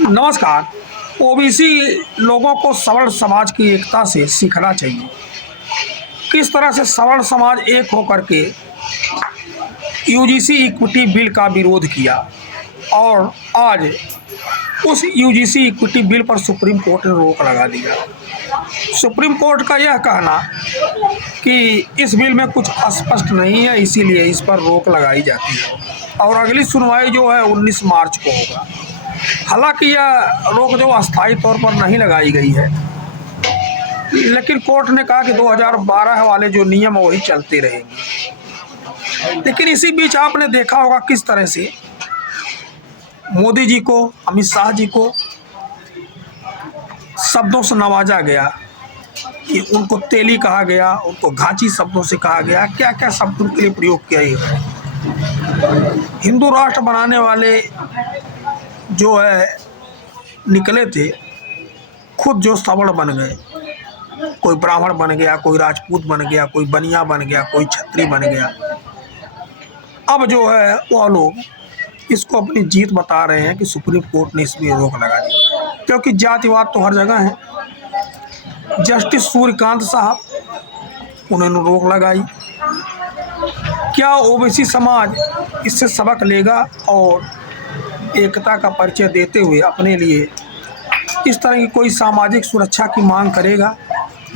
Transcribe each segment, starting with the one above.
नमस्कार। ओबीसी लोगों को सवर्ण समाज की एकता से सीखना चाहिए। किस तरह से सवर्ण समाज एक होकर के यूजीसी इक्विटी बिल का विरोध किया और आज उस यूजीसी इक्विटी बिल पर सुप्रीम कोर्ट ने रोक लगा दिया। सुप्रीम कोर्ट का यह कहना कि इस बिल में कुछ अस्पष्ट नहीं है, इसीलिए इस पर रोक लगाई जाती है और अगली सुनवाई जो है 19 मार्च को होगा। हालांकि यह रोक जो अस्थायी तौर पर नहीं लगाई गई है, लेकिन कोर्ट ने कहा कि 2012 वाले जो नियम है वही चलते रहेंगे। लेकिन इसी बीच आपने देखा होगा किस तरह से मोदी जी को, अमित शाह जी को शब्दों से नवाजा गया कि उनको तेली कहा गया, उनको घाची शब्दों से कहा गया, क्या क्या शब्द उनके लिए प्रयोग किया गया। हिंदू राष्ट्र बनाने वाले जो है निकले थे, खुद जो सवर्ण बन गए, कोई ब्राह्मण बन गया, कोई राजपूत बन गया, कोई बनिया बन गया, कोई क्षत्रिय बन गया। अब जो है वह लोग इसको अपनी जीत बता रहे हैं कि सुप्रीम कोर्ट ने इसमें रोक लगा दी, क्योंकि जातिवाद तो हर जगह है। जस्टिस सूर्यकांत साहब, उन्होंने रोक लगाई। क्या ओबीसी समाज इससे सबक लेगा और एकता का परिचय देते हुए अपने लिए इस तरह की कोई सामाजिक सुरक्षा की मांग करेगा,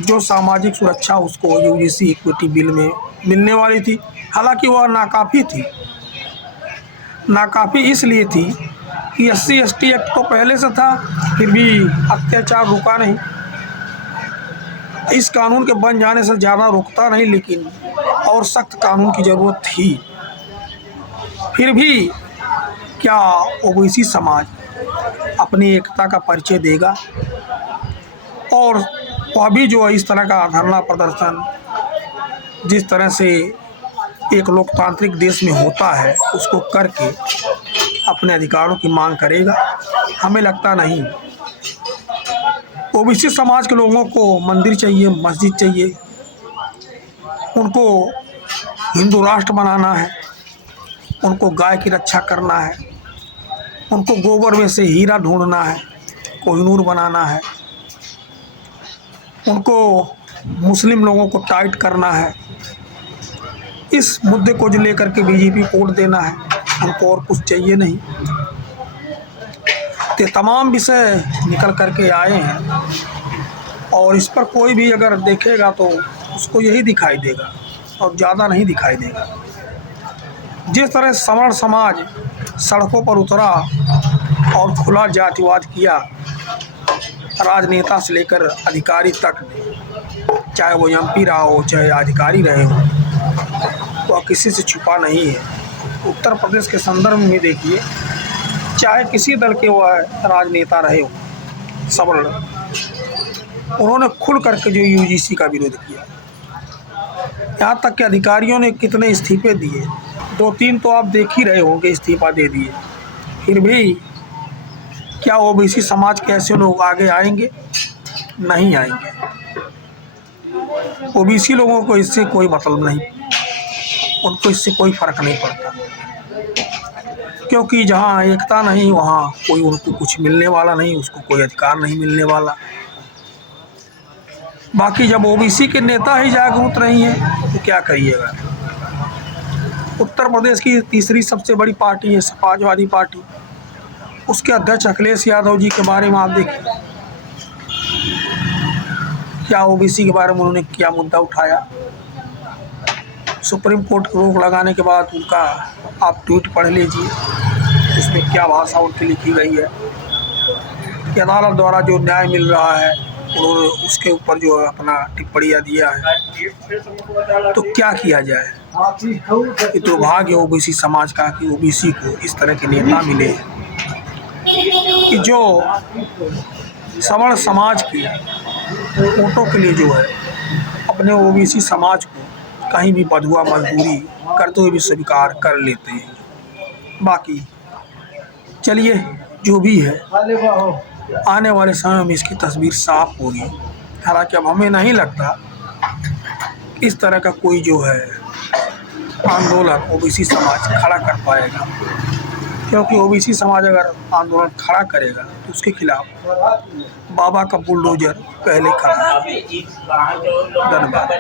जो सामाजिक सुरक्षा उसको यूजीसी इक्विटी बिल में मिलने वाली थी? हालांकि वह नाकाफ़ी थी। नाकाफ़ी इसलिए थी कि SC/ST एक्ट तो पहले से था, फिर भी अत्याचार रुका नहीं। इस कानून के बन जाने से ज़्यादा रुकता नहीं, लेकिन और सख्त कानून की ज़रूरत थी। फिर भी क्या ओबीसी समाज अपनी एकता का परिचय देगा? और वह भी जो है इस तरह का धरना प्रदर्शन जिस तरह से एक लोकतांत्रिक देश में होता है उसको करके अपने अधिकारों की मांग करेगा? हमें लगता नहीं। ओबीसी समाज के लोगों को मंदिर चाहिए, मस्जिद चाहिए, उनको हिंदू राष्ट्र बनाना है, उनको गाय की रक्षा करना है, उनको गोबर में से हीरा ढूंढना है, कोहिनूर बनाना है, उनको मुस्लिम लोगों को टाइट करना है। इस मुद्दे को जो लेकर के बीजेपी को वोट देना है, उनको और कुछ चाहिए नहीं। तो तमाम विषय निकल करके आए हैं और इस पर कोई भी अगर देखेगा तो उसको यही दिखाई देगा और ज़्यादा नहीं दिखाई देगा। जिस तरह सवर्ण समाज सड़कों पर उतरा और खुला जातिवाद किया, राजनेता से लेकर अधिकारी तक, चाहे वो MP रहा हो चाहे अधिकारी रहे हो, वह किसी से छुपा नहीं है। उत्तर प्रदेश के संदर्भ में देखिए, चाहे किसी दल के वह राजनेता रहे हो सवर्ण, उन्होंने खुल करके जो यूजीसी का विरोध किया। यहाँ तक कि अधिकारियों ने कितने इस्तीफे दिए, 2-3 तो आप देख ही रहे होंगे इस्तीफा दे दिए। फिर भी क्या ओबीसी समाज के ऐसे लोग आगे आएंगे? नहीं आएंगे। ओबीसी लोगों को इससे कोई मतलब नहीं, उनको इससे कोई फर्क नहीं पड़ता, क्योंकि जहाँ एकता नहीं वहाँ कोई उनको कुछ मिलने वाला नहीं, उसको कोई अधिकार नहीं मिलने वाला। बाकी जब ओबीसी के नेता ही जागरूक नहीं है तो क्या करिएगा। उत्तर प्रदेश की तीसरी सबसे बड़ी पार्टी है समाजवादी पार्टी, उसके अध्यक्ष अखिलेश यादव जी के बारे में आप देखिए, क्या ओबीसी के बारे में उन्होंने क्या मुद्दा उठाया। सुप्रीम कोर्ट को रोक लगाने के बाद उनका आप ट्वीट पढ़ लीजिए, उसमें क्या भाषा उनकी लिखी गई है कि अदालत द्वारा जो न्याय मिल रहा है उन्होंने उसके ऊपर जो अपना टिप्पणियाँ दिया है। तो क्या किया जाए। ये दुर्भाग्य ओबीसी समाज का कि ओबीसी को इस तरह के नेता मिले कि जो सवर्ण समाज के वोटों के लिए जो है अपने ओबीसी समाज को कहीं भी बंधुआ मजदूरी करते हुए भी स्वीकार कर लेते हैं। बाकी चलिए, जो भी है आने वाले समय में इसकी तस्वीर साफ होगी। हालांकि अब हमें नहीं लगता इस तरह का कोई जो है आंदोलन ओबीसी समाज खड़ा कर पाएगा, क्योंकि ओबीसी समाज अगर आंदोलन खड़ा करेगा तो उसके खिलाफ बाबा का बुलडोजर पहले खड़ा है। धन्यवाद।